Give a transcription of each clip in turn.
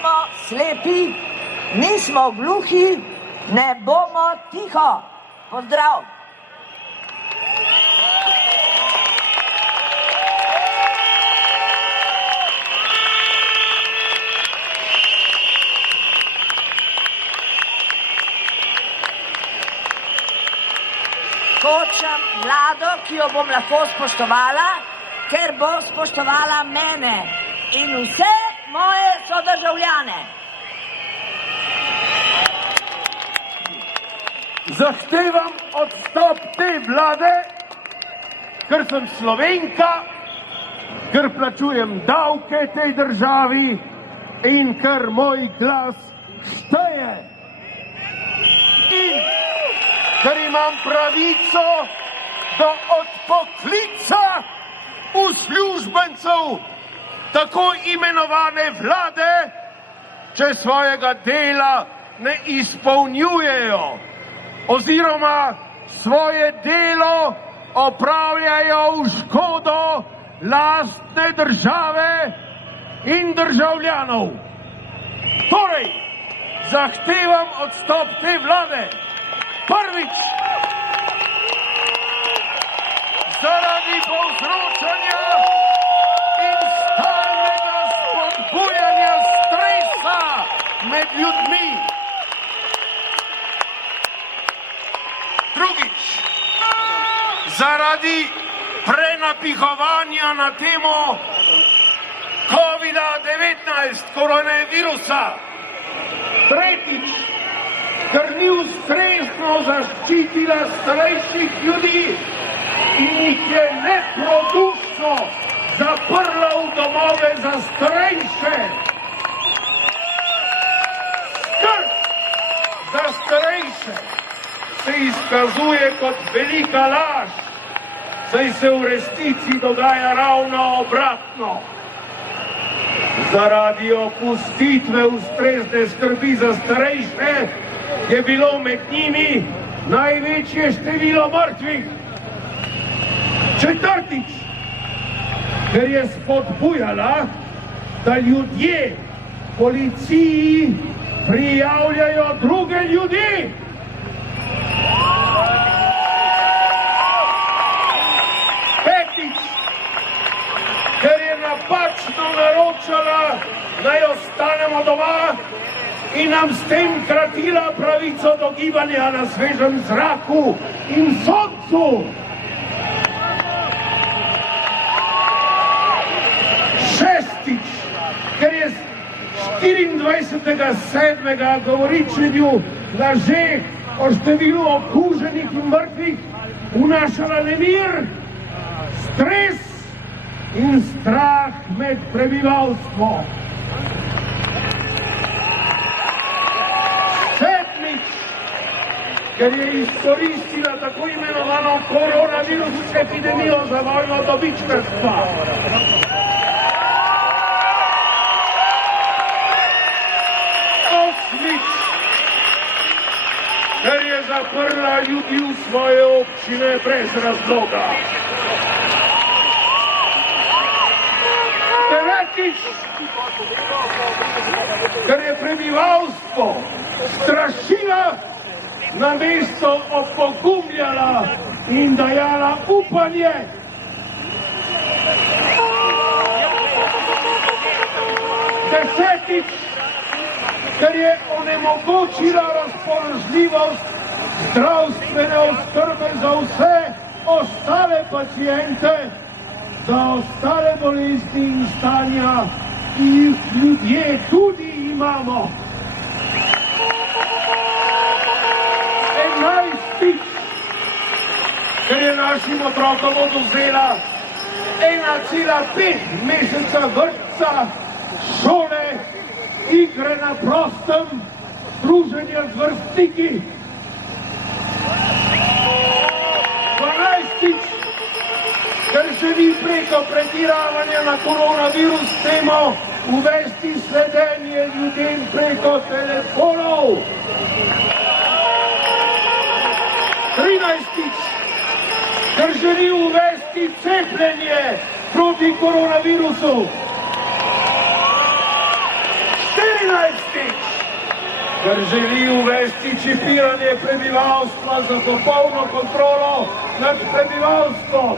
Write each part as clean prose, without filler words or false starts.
nismo slepi, nismo gluhi, ne bomo tiho. Pozdrav! Hočem vlado, ki jo bom lahko spoštovala, ker bo spoštovala mene in vse moje sodržavljane. Zahtevam odstop te vlade, ker sem Slovenka, ker plačujem davke tej državi in ker moj glas šteje. In ker imam pravico do odpoklica uslužbencev tako imenovane vlade, če svojega dela ne izpolnjujejo oziroma svoje delo opravljajo v škodo lastne države in državljanov. Torej, zahtevam odstop te vlade. Prvič, zaradi povzročanja in stalnega spodbujanja stresa med ljudmi. Drugič, zaradi prenapihovanja na temo COVID-19, koronavirusa. Tretjič, ker ni ustrezno zaščitila starejših ljudi in jih je neprodušno zaprla v domove za starejše. Skrb za starejše se izkazuje kot velika laž, saj se v resnici dogaja ravno obratno. Zaradi opustitve ustrezne skrbi za starejše je bilo med njimi največje število mrtvih. Četrtič, ker je spodbujala, da ljudje policiji prijavljajo druge ljudi. Petič, ker je napačno naročala, naj ostanemo doma in nam s tem kratila pravico do gibanja na svežem zraku in soncu. Šestič, ker je 24.7. govoričenju lažeh o številu okuženih in mrtvih vnašala nemir, stres in strah med prebivalstvom. Ker je izkoristila tako imenovano koronavirus epidemijo za vojno dobičkarstva. Osmič, ker je zaprla ljudi v svoje občine brez razloga. Devetič, ker je prebivalstvo strašila, namesto opogumljala in dajala upanje. Desetič, ker je onemogočila razpoložljivost zdravstvene oskrbe za vse ostale paciente, za ostale bolezni in stanja, ki jih ljudje tudi imamo. Ker je našim otrokom odvzela 1,5 meseca vrtca, šole, igre na prostem, druženja z vrstniki. 12. ker želi preko pretiravanja na koronavirus temo uvesti sledenje ljudem preko telefonov. 13. ker želi uvesti cepljenje proti koronavirusu. 14. ker želi uvesti čipiranje prebivalstva za popolno kontrolo nad prebivalstvom.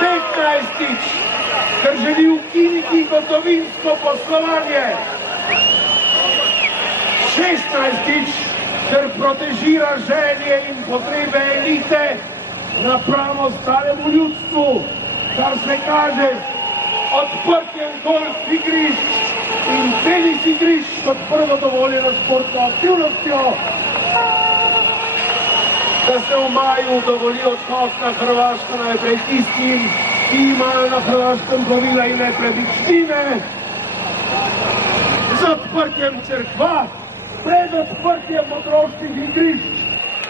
15. ker želi ukiniti gotovinsko poslovanje. 16. ker protežira želje in potrebe elite napram ostalemu ljudstvu, kar se kaže odprtjem golf igrišč in tenis igrišč kot prvo dovoljeno športno aktivnostjo, da se v maju dovoli odhod na Hrvaško najprej tistim, ki imajo na Hrvaškem plovila in nepremičnine, z odprtjem cerkva, pred odprtjem otroških igrišč,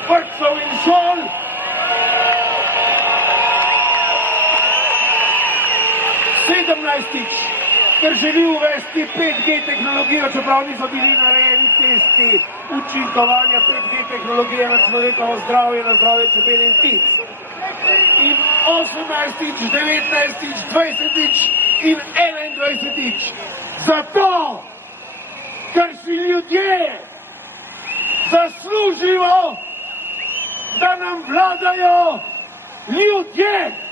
vrtcev in šol. 17. ker želi uvesti 5G tehnologijo, čeprav niso bili narejeni testi učinkovanja 5G tehnologije na človekovo zdravje, na zdravje čebel in ptic. In 18., 19., 20. in 21. zato, ker si ljudje zaslužimo, da nam vladajo ljudje.